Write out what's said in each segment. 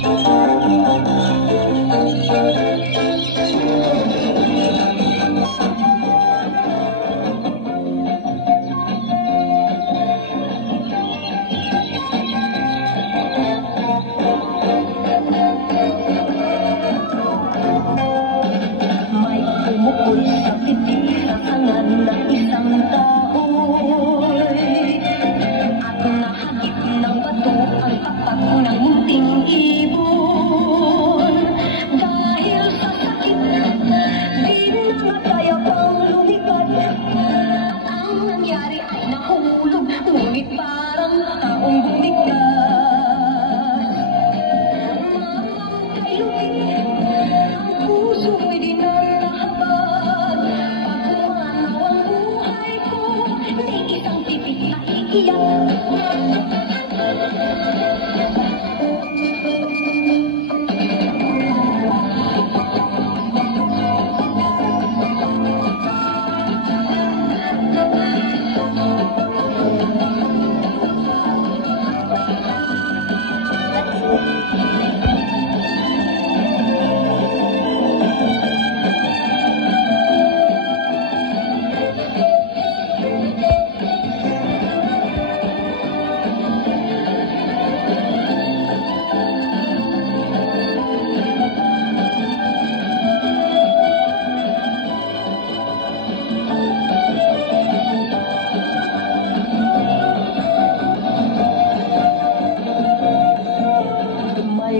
Sa titik sa tangan ng isang tao'y at nahagip ng bato ang tapat ng munting ibon. Dahil sa sakit, di na kaya pang lumipad. Ang nangyari ay nahulog, ngunit parang taong bumigkas. Mamang kay lupit, ang puso'y dinalahabag. Pagkumanaw ang buhay ko, may isang titik na iiyak.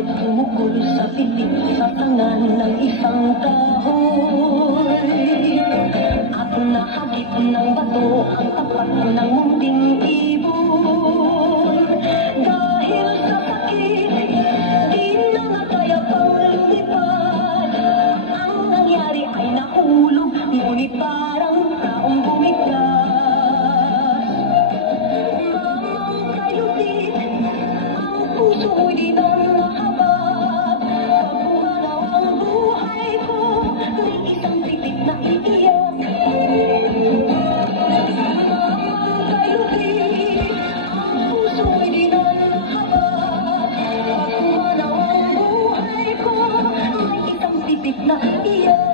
Pumukol sa pitik sa tangan ng isang kahoy at nahagip ng bato ang tapat ng munting ibon. Dahil sa sakit, di na kaya pang lumipad. Ang nangyari ay nahulog, ngunit parang taong bumigkas. Mamang kayutit, ang puso'y di na titik na iyak.